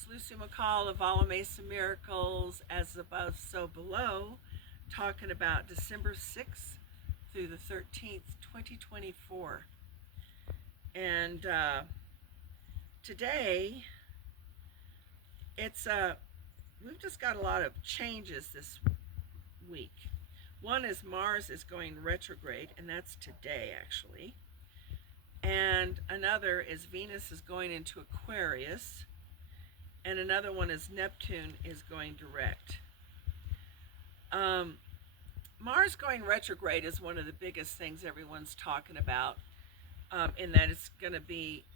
It's Lucy McCall of All Amazing Miracles as Above So Below, talking about December 6th through the 13th, 2024. And today, it's we've just got a lot of changes this week. One is Mars is going retrograde, and that's today actually. And another is Venus is going into Aquarius, and another one is Neptune is going direct. Mars going retrograde is one of the biggest things everyone's talking about, in that it's going to be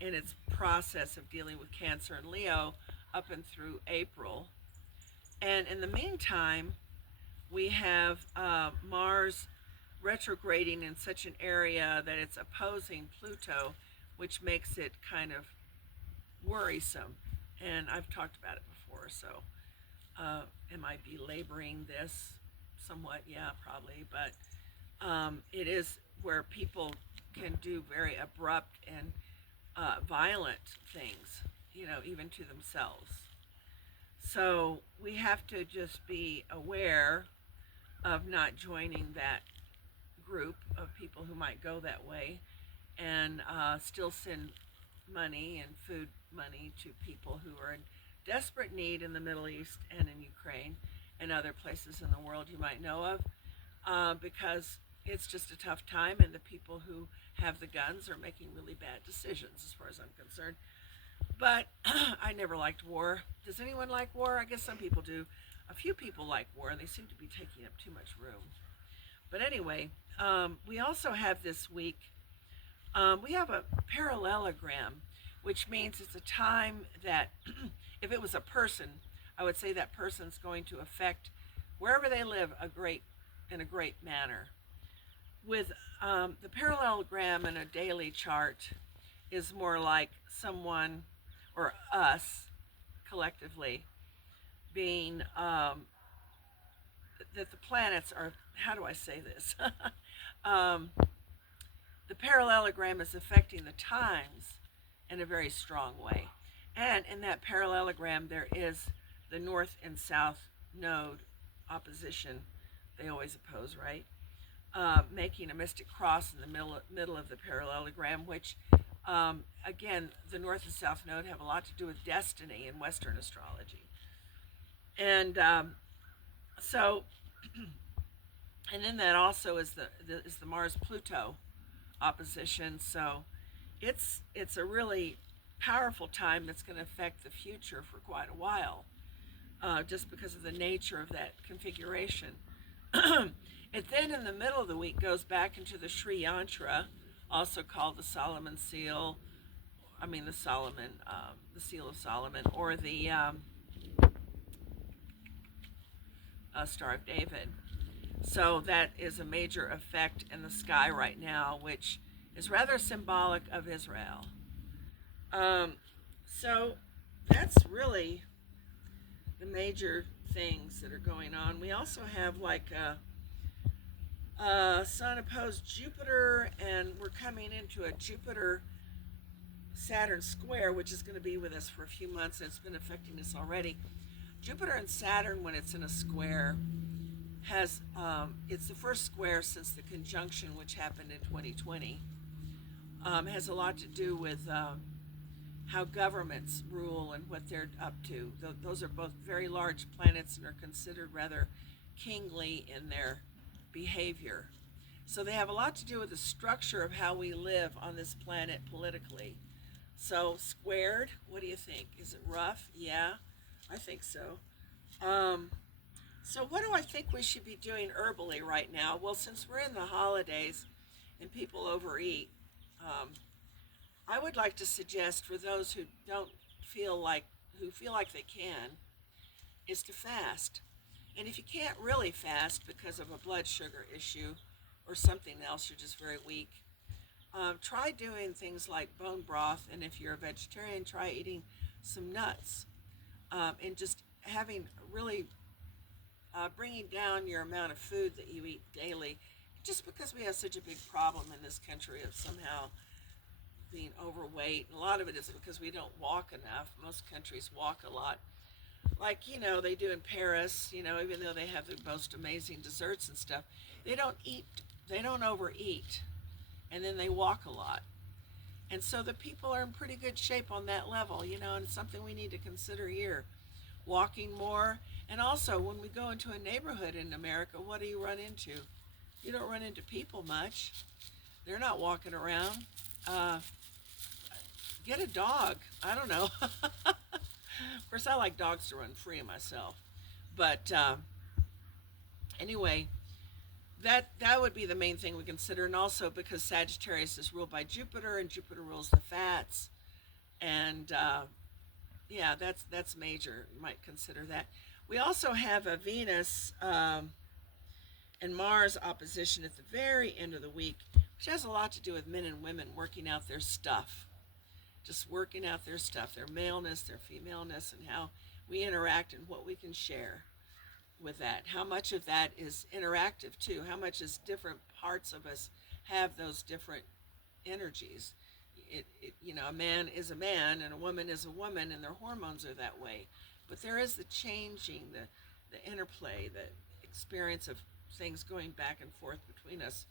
in its process of dealing with Cancer and Leo up and through April. And in the meantime, we have Mars retrograding in such an area that it's opposing Pluto, which makes it kind of worrisome. And I've talked about it before, so am I belaboring this somewhat? Yeah, probably. But it is where people can do very abrupt and violent things, even to themselves. So we have to just be aware of not joining that group of people who might go that way, and still send money and food money to people who are in desperate need in the Middle East and in Ukraine and other places in the world you might know of, because it's just a tough time, and the people who have the guns are making really bad decisions as far as I'm concerned. But I never liked war. Does anyone like war? I guess some people do. A few people like war, and they seem to be taking up too much room. But anyway, we also have this week, we have a parallelogram, which means it's a time that if it was a person, I would say that person's going to affect wherever they live in a great manner. With the parallelogram in a daily chart is more like someone or us collectively being that the planets are, how do I say this? The parallelogram is affecting the times in a very strong way. And in that parallelogram, there is the north and south node opposition. They always oppose, right? Making a mystic cross in the middle of the parallelogram, which, again, the north and south node have a lot to do with destiny in Western astrology. And so, and then that also is the Mars-Pluto opposition. So it's a really powerful time that's going to affect the future for quite a while, just because of the nature of that configuration. It then in the middle of the week goes back into the Sri Yantra, also called the Solomon seal. The seal of Solomon, or the Star of David. So that is a major effect in the sky right now, which is rather symbolic of Israel. So that's really the major things that are going on. We also have like Sun opposed Jupiter, and we're coming into a Jupiter Saturn square, which is going to be with us for a few months, and it's been affecting us already. Jupiter and Saturn, when it's in a square, has it's the first square since the conjunction, which happened in 2020. Has a lot to do with how governments rule and what they're up to. Those are both very large planets and are considered rather kingly in their behavior. So they have a lot to do with the structure of how we live on this planet politically. So squared, what do you think? Is it rough? Yeah, I think so. So what do I think we should be doing herbally right now? Well, since we're in the holidays and people overeat, I would like to suggest for those who feel like they can, is to fast. And if you can't really fast because of a blood sugar issue or something else, you're just very weak, try doing things like bone broth, and if you're a vegetarian, try eating some nuts, and just having really bringing down your amount of food that you eat daily, just because we have such a big problem in this country of somehow being overweight. And a lot of it is because we don't walk enough. Most countries walk a lot. Like, they do in Paris, even though they have the most amazing desserts and stuff, they don't eat, they don't overeat. And then they walk a lot. And so the people are in pretty good shape on that level, and it's something we need to consider here. Walking more. And also, when we go into a neighborhood in America, what do you run into? You don't run into people much. They're not walking around. Uh, get a dog. I don't know. Of course, I like dogs to run free myself. But anyway, that would be the main thing we consider. And also because Sagittarius is ruled by Jupiter, and Jupiter rules the fats. And yeah, that's major. You might consider that. We also have a Venus and Mars opposition at the very end of the week, which has a lot to do with men and women working out their stuff. Just working out their stuff, their maleness, their femaleness, and how we interact and what we can share with that. How much of that is interactive too? How much is different parts of us have those different energies? A man is a man and a woman is a woman, and their hormones are that way. But there is the changing, the interplay, the experience of things going back and forth between us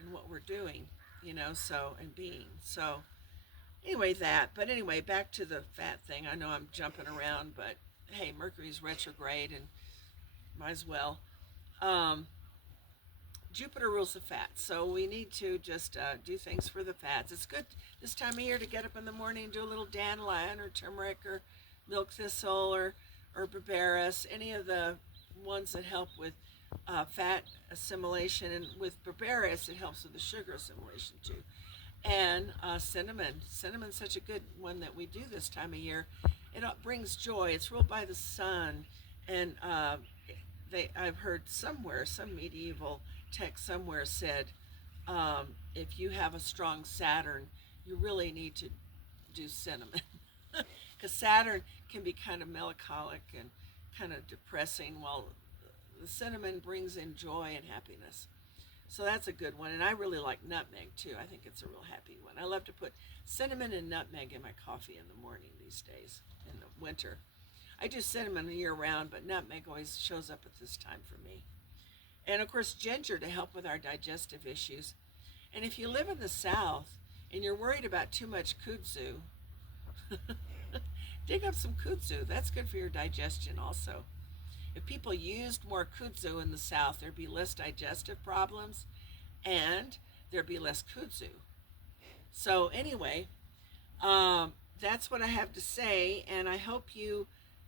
and what we're doing, and being. So anyway, but anyway, back to the fat thing. I know I'm jumping around, but hey, Mercury's retrograde and might as well. Jupiter rules the fats, so we need to just do things for the fats. It's good this time of year to get up in the morning and do a little dandelion or turmeric or milk thistle or berberis, any of the ones that help with fat assimilation. And with berberis, it helps with the sugar assimilation too. And cinnamon. Cinnamon's such a good one that we do this time of year. It brings joy. It's ruled by the sun, and I've heard somewhere, some medieval text somewhere said, if you have a strong Saturn, you really need to do cinnamon, because Saturn can be kind of melancholic and kind of depressing, while the cinnamon brings in joy and happiness. So that's a good one. And I really like nutmeg too. I think it's a real happy one. I love to put cinnamon and nutmeg in my coffee in the morning these days in the winter. I do cinnamon year round, but nutmeg always shows up at this time for me. And of course, ginger to help with our digestive issues. And if you live in the South and you're worried about too much kudzu, dig up some kudzu. That's good for your digestion also. If people used more kudzu in the South, there'd be less digestive problems and there'd be less kudzu. So anyway, that's what I have to say. And I hope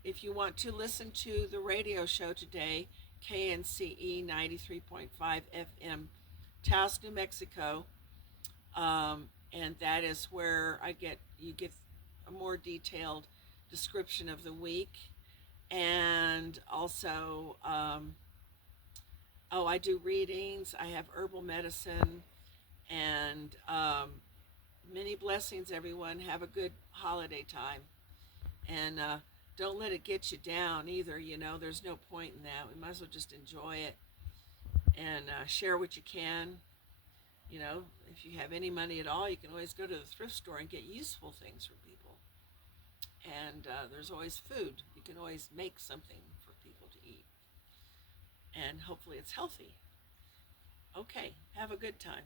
if you want to listen to the radio show today, KNCE 93.5 FM, Taos, New Mexico, and that is where you get a more detailed description of the week. And also, I do readings. I have herbal medicine, and many blessings, everyone. Have a good holiday time, and don't let it get you down either. There's no point in that. We might as well just enjoy it and share what you can. If you have any money at all, you can always go to the thrift store and get useful things for people. And there's always food. You can always make something for people to eat. And hopefully it's healthy. Okay, have a good time.